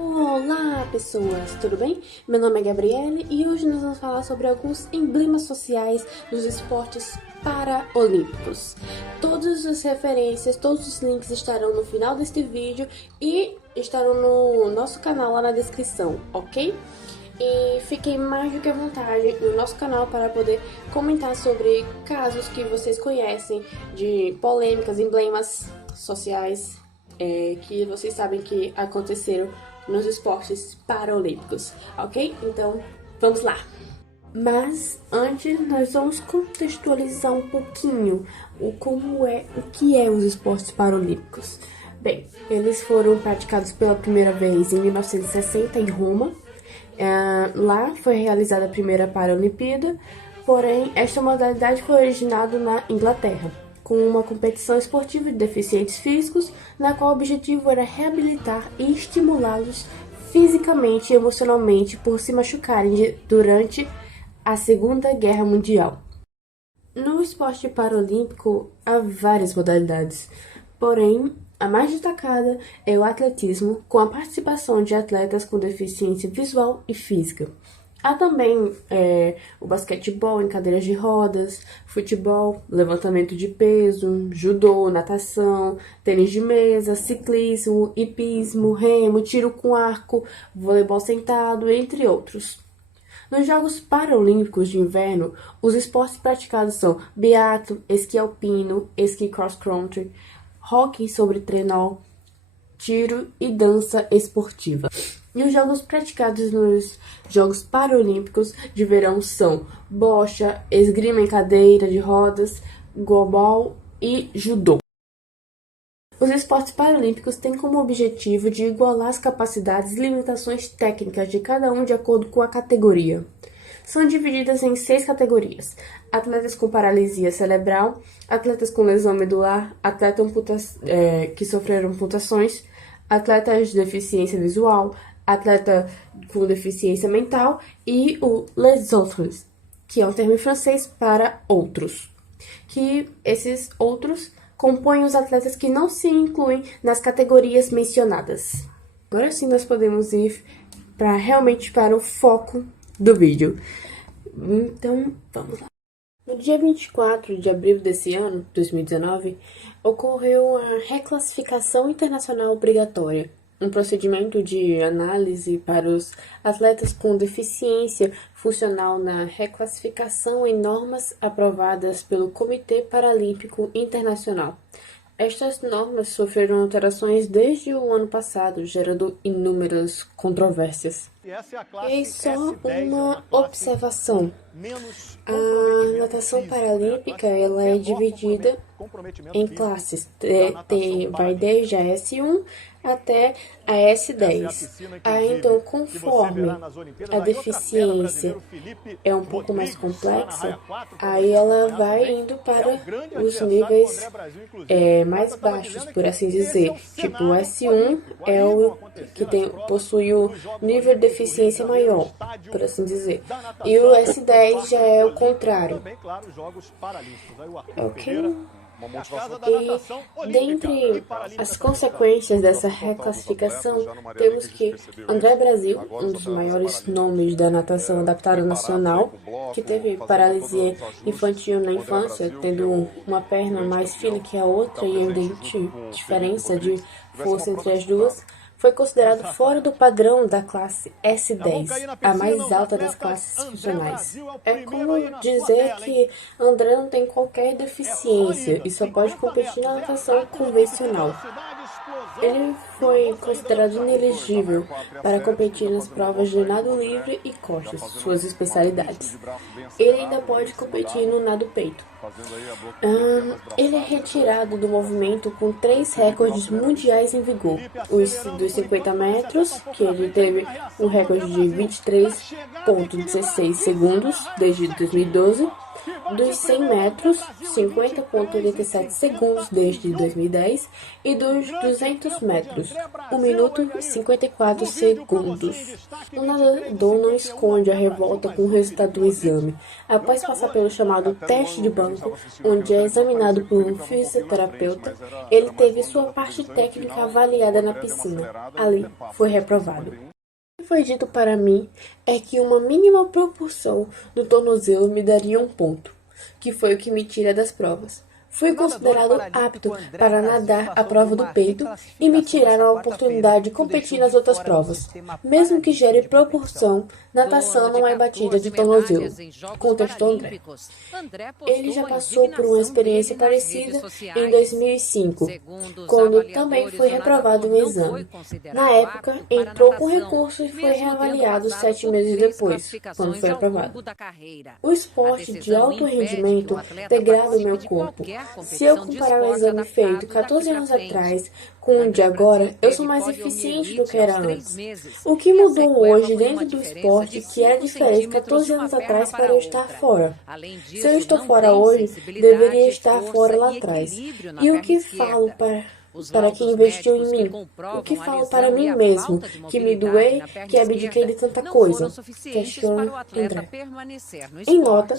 Olá pessoas, tudo bem? Meu nome é Gabriele e hoje nós vamos falar sobre alguns emblemas sociais dos esportes paraolímpicos. Todas as referências, todos os links estarão no final deste vídeo e estarão no nosso canal lá na descrição, ok? E fiquem mais do que à vontade no nosso canal para poder comentar sobre casos que vocês conhecem de polêmicas, emblemas sociais que vocês sabem que aconteceram nos esportes paraolímpicos, ok? Então, vamos lá! Mas antes nós vamos contextualizar um pouquinho o que é os esportes paraolímpicos. Bem, eles foram praticados pela primeira vez em 1960 em Roma. Lá foi realizada a primeira Paralimpíada, porém esta modalidade foi originada na Inglaterra, com uma competição esportiva de deficientes físicos, na qual o objetivo era reabilitar e estimulá-los fisicamente e emocionalmente por se machucarem durante a Segunda Guerra Mundial. No esporte paralímpico há várias modalidades, porém a mais destacada é o atletismo, com a participação de atletas com deficiência visual e física. Há também o basquetebol em cadeiras de rodas, futebol, levantamento de peso, judô, natação, tênis de mesa, ciclismo, hipismo, remo, tiro com arco, voleibol sentado, entre outros. Nos Jogos Paralímpicos de Inverno, os esportes praticados são biatlo, esqui alpino, esqui cross-country, hóquei sobre trenó, tiro e dança esportiva. E os jogos praticados nos Jogos Paralímpicos de Verão são bocha, esgrima em cadeira de rodas, goalball e judô. Os esportes paralímpicos têm como objetivo de igualar as capacidades e limitações técnicas de cada um de acordo com a categoria. São divididas em 6 categorias: atletas com paralisia cerebral, atletas com lesão medular, atletas que sofreram amputações, atletas de deficiência visual, atleta com deficiência mental e o les autres, que é um termo em francês para outros, que esses outros compõem os atletas que não se incluem nas categorias mencionadas. Agora sim nós podemos ir realmente para o foco do vídeo. Então, vamos lá. No dia 24 de abril desse ano, 2019, ocorreu a reclassificação internacional obrigatória, um procedimento de análise para os atletas com deficiência funcional na reclassificação em normas aprovadas pelo Comitê Paralímpico Internacional. Estas normas sofreram alterações desde o ano passado, gerando inúmeras controvérsias. E só uma observação. A natação paralímpica ela é dividida em classes. Vai desde a S1 até a S10. Então, conforme a deficiência é um pouco mais complexa, aí ela vai indo para os níveis mais baixos, por assim dizer. Tipo, o S1 é o que possui o nível de deficiência maior, por assim dizer. E o S10 já é o contrário. Ok? E dentre as consequências dessa reclassificação, temos que André Brasil, um dos maiores nomes da natação adaptada nacional, que teve paralisia infantil na infância, tendo uma perna mais fina que a outra e evidente diferença de força entre as duas, foi considerado fora do padrão da classe S10, a mais alta das classes funcionais. É como dizer que André não tem qualquer deficiência e só pode competir na natação convencional. Ele foi considerado inelegível para competir nas provas de nado livre e costas, suas especialidades. Ele ainda pode competir no nado peito. Ele é retirado do movimento com 3 recordes mundiais em vigor. Os dos 50 metros, que ele teve um recorde de 23,16 segundos desde 2012. dos 100 metros, 50,87 segundos desde 2010, e dos 200 metros, 1 minuto e 54 segundos. O nadador não esconde a revolta com o resultado do exame. Após passar pelo chamado teste de banco, onde é examinado por um fisioterapeuta, ele teve sua parte técnica avaliada na piscina. Ali, foi reprovado. O que foi dito para mim é que uma mínima proporção do tornozelo me daria um ponto, que foi o que me tira das provas. Fui considerado apto para nadar a prova do peito e me tiraram a oportunidade de competir nas outras provas. Mesmo que gere proporção, natação não é batida de tornozelo, contestou André. Ele já passou por uma experiência parecida em 2005, quando também foi reprovado no exame. Na época, entrou com recurso e foi reavaliado 7 meses depois, quando foi aprovado. O esporte de alto rendimento degrada o meu corpo. Se eu comparar o exame feito 14 anos atrás com o de agora, eu sou mais eficiente do que era antes. O que mudou hoje dentro do esporte que era diferente 14 anos atrás para eu estar fora? Se eu estou fora hoje, deveria estar fora lá atrás. E o que falo para quem investiu em mim? O que falo para mim mesmo? Que me doei, que abdiquei de tanta coisa? Questiona André. Em nota,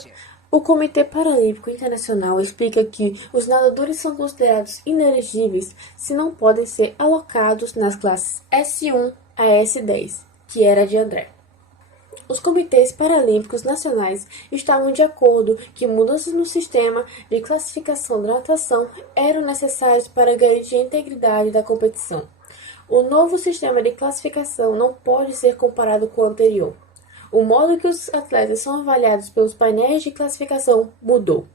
o Comitê Paralímpico Internacional explica que os nadadores são considerados inelegíveis se não podem ser alocados nas classes S1 a S10, que era de André. Os comitês paralímpicos nacionais estavam de acordo que mudanças no sistema de classificação da natação eram necessárias para garantir a integridade da competição. O novo sistema de classificação não pode ser comparado com o anterior. O modo que os atletas são avaliados pelos painéis de classificação mudou.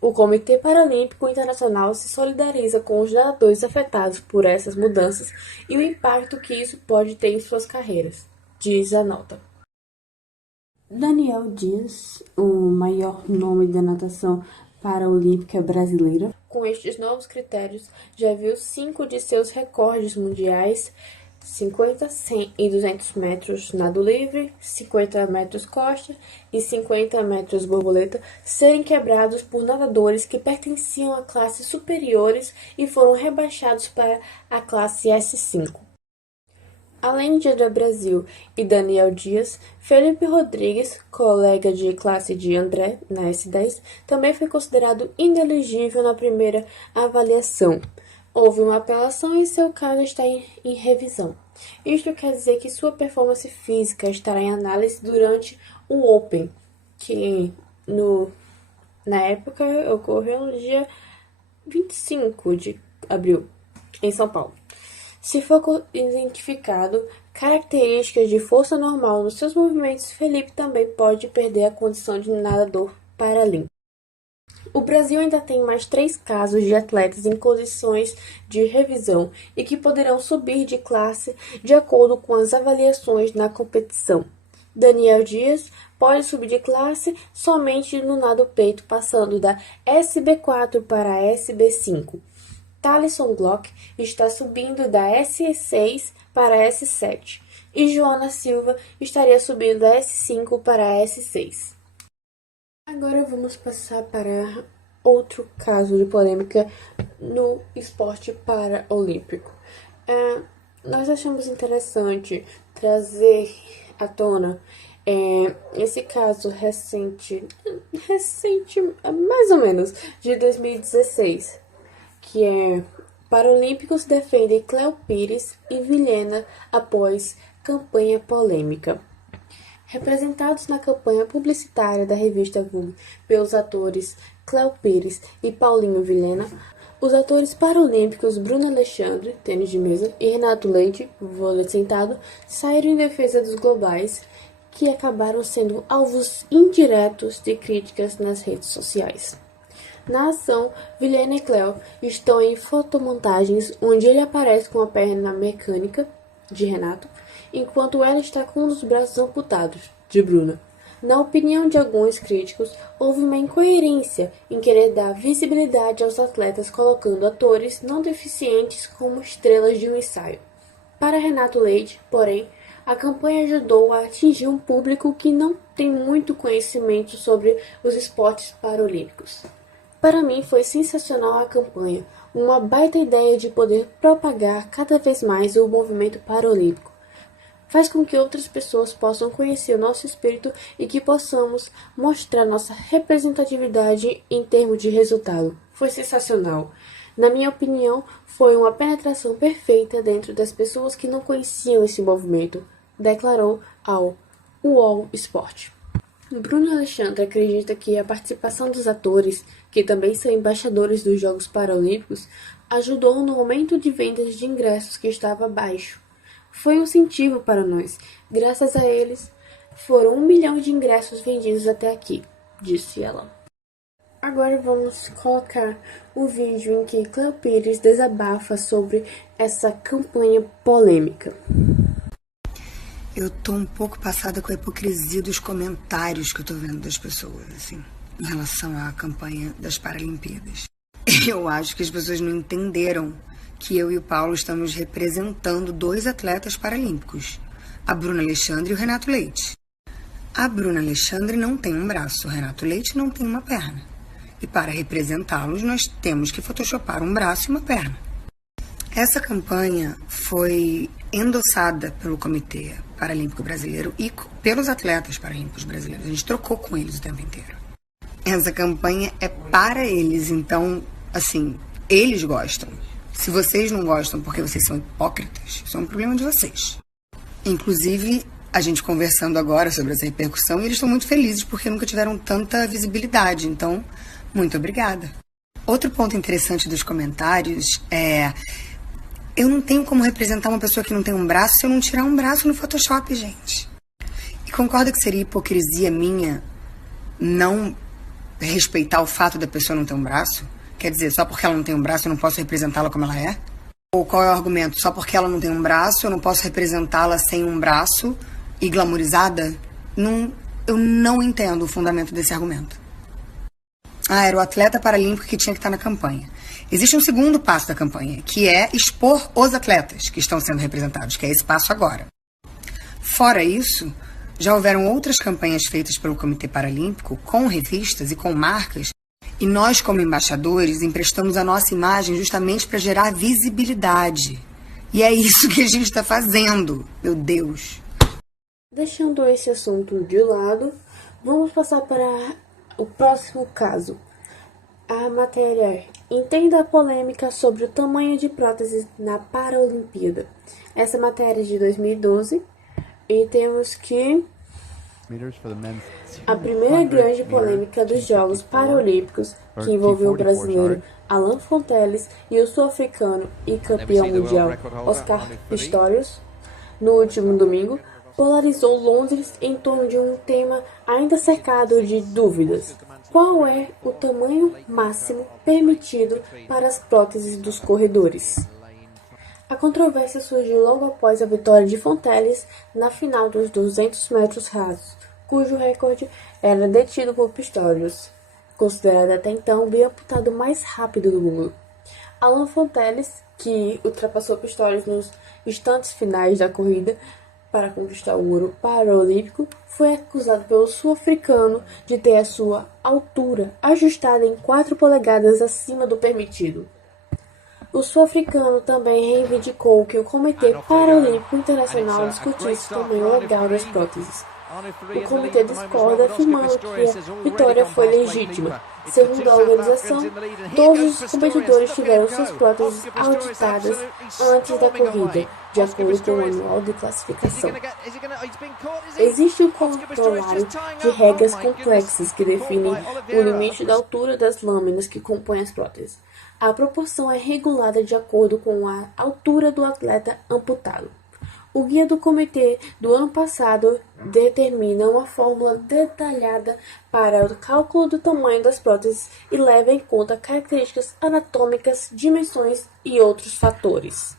O Comitê Paralímpico Internacional se solidariza com os nadadores afetados por essas mudanças e o impacto que isso pode ter em suas carreiras, diz a nota. Daniel Dias, o maior nome da natação paralímpica brasileira, com estes novos critérios, já viu 5 de seus recordes mundiais, 50, 100 e 200 metros nado livre, 50 metros costa e 50 metros borboleta, serem quebrados por nadadores que pertenciam a classes superiores e foram rebaixados para a classe S5. Além de André Brasil e Daniel Dias, Felipe Rodrigues, colega de classe de André na S10, também foi considerado inelegível na primeira avaliação. Houve uma apelação e seu caso está em revisão. Isto quer dizer que sua performance física estará em análise durante o Open, que na época ocorreu no dia 25 de abril, em São Paulo. Se for identificado características de força normal nos seus movimentos, Felipe também pode perder a condição de nadador paralímpico. O Brasil ainda tem mais 3 casos de atletas em condições de revisão e que poderão subir de classe de acordo com as avaliações na competição. Daniel Dias pode subir de classe somente no nado peito, passando da SB4 para a SB5. Thalisson Glock está subindo da S6 para a S7 e Joana Silva estaria subindo da S5 para a S6. Agora vamos passar para outro caso de polêmica no esporte paraolímpico. Nós achamos interessante trazer à tona esse caso recente, mais ou menos, de 2016, que é Paralímpicos defendem Cléo Pires e Vilhena após campanha polêmica. Representados na campanha publicitária da revista Vogue pelos atores Cléo Pires e Paulinho Vilhena, os atores paralímpicos Bruno Alexandre, tênis de mesa, e Renato Leite, vôlei sentado, saíram em defesa dos globais, que acabaram sendo alvos indiretos de críticas nas redes sociais. Na ação, Vilhena e Cléo estão em fotomontagens onde ele aparece com a perna mecânica, de Renato, enquanto ela está com um dos braços amputados, de Bruna. Na opinião de alguns críticos, houve uma incoerência em querer dar visibilidade aos atletas colocando atores não deficientes como estrelas de um ensaio. Para Renato Leite, porém, A campanha ajudou a atingir um público que não tem muito conhecimento sobre os esportes paralímpicos. Para mim foi sensacional a campanha, uma baita ideia de poder propagar cada vez mais o movimento paralímpico. Faz com que outras pessoas possam conhecer o nosso espírito e que possamos mostrar nossa representatividade em termos de resultado. Foi sensacional. Na minha opinião, foi uma penetração perfeita dentro das pessoas que não conheciam esse movimento, declarou ao UOL Sport. Bruno Alexandre acredita que a participação dos atores, que também são embaixadores dos Jogos Paralímpicos, ajudou no aumento de vendas de ingressos que estava baixo. Foi um incentivo para nós. Graças a eles, foram 1 milhão de ingressos vendidos até aqui, disse ela. Agora vamos colocar o vídeo em que Cléo Pires desabafa sobre essa campanha polêmica. Eu tô um pouco passada com a hipocrisia dos comentários que eu tô vendo das pessoas, assim, em relação à campanha das Paralimpíadas. Eu acho que as pessoas não entenderam que eu e o Paulo estamos representando 2 atletas paralímpicos, a Bruna Alexandre e o Renato Leite. A Bruna Alexandre não tem um braço, o Renato Leite não tem uma perna. E para representá-los, nós temos que photoshopar um braço e uma perna. Essa campanha foi endossada pelo Comitê Paralímpico Brasileiro e pelos atletas paralímpicos brasileiros. A gente trocou com eles o tempo inteiro. Essa campanha é para eles, então, assim, eles gostam. Se vocês não gostam porque vocês são hipócritas, isso é um problema de vocês. Inclusive, a gente conversando agora sobre essa repercussão, e eles estão muito felizes porque nunca tiveram tanta visibilidade. Então, muito obrigada. Outro ponto interessante dos comentários é: eu não tenho como representar uma pessoa que não tem um braço se eu não tirar um braço no Photoshop, gente. E concordo que seria hipocrisia minha não respeitar o fato da pessoa não ter um braço? Quer dizer, só porque ela não tem um braço eu não posso representá-la como ela é? Ou qual é o argumento? Só porque ela não tem um braço eu não posso representá-la sem um braço e glamourizada? Não, eu não entendo o fundamento desse argumento. Era o atleta paralímpico que tinha que estar na campanha. Existe um segundo passo da campanha, que é expor os atletas que estão sendo representados, que é esse passo agora. Fora isso, já houveram outras campanhas feitas pelo Comitê Paralímpico com revistas e com marcas, e nós, como embaixadores, emprestamos a nossa imagem justamente para gerar visibilidade. E é isso que a gente está fazendo, meu Deus. Deixando esse assunto de lado, vamos passar para o próximo caso. A matéria Entenda a polêmica sobre o tamanho de próteses na Paralimpíada. Essa matéria é de 2012 e temos que a primeira grande polêmica dos Jogos Paralímpicos, que envolveu o brasileiro Alan Fonteles e o sul-africano e campeão mundial Oscar Pistorius, no último domingo, polarizou Londres em torno de um tema ainda cercado de dúvidas. Qual é o tamanho máximo permitido para as próteses dos corredores? A controvérsia surgiu logo após a vitória de Fonteles na final dos 200 metros rasos, cujo recorde era detido por Pistorius, considerado até então o bem-amputado mais rápido do mundo. Alan Fonteles, que ultrapassou Pistorius nos instantes finais da corrida para conquistar o ouro paralímpico, foi acusado pelo sul-africano de ter a sua altura ajustada em 4 polegadas acima do permitido. O sul-africano também reivindicou que o Comitê Paralímpico Internacional discutisse o tamanho legal das próteses. O comitê discorda, afirmando que a vitória foi legítima. Segundo a organização, todos os competidores tiveram suas próteses auditadas antes da corrida, de acordo com o manual de classificação. Existe um controlário de regras complexas que definem o limite da altura das lâminas que compõem as próteses. A proporção é regulada de acordo com a altura do atleta amputado. O guia do comitê do ano passado determina uma fórmula detalhada para o cálculo do tamanho das próteses e leva em conta características anatômicas, dimensões e outros fatores.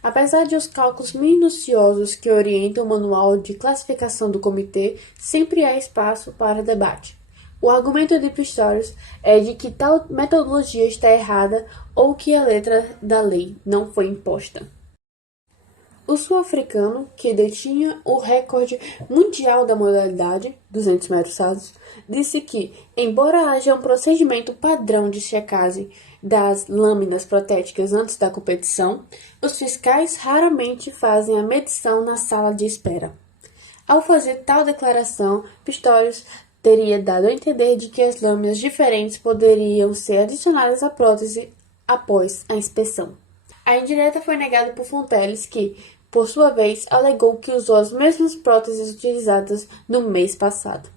Apesar de os cálculos minuciosos que orientam o manual de classificação do comitê, sempre há espaço para debate. O argumento de Pistorius é de que tal metodologia está errada ou que a letra da lei não foi imposta. O sul-africano, que detinha o recorde mundial da modalidade, 200 metros rasos, disse que, embora haja um procedimento padrão de checagem das lâminas protéticas antes da competição, os fiscais raramente fazem a medição na sala de espera. Ao fazer tal declaração, Pistorius teria dado a entender de que as lâminas diferentes poderiam ser adicionadas à prótese após a inspeção. A indireta foi negada por Fonteles, que, por sua vez, alegou que usou as mesmas próteses utilizadas no mês passado.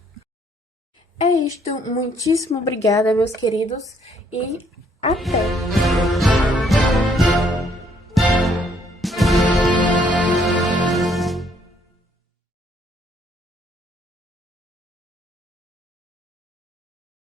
É isto, muitíssimo obrigada, meus queridos, e até!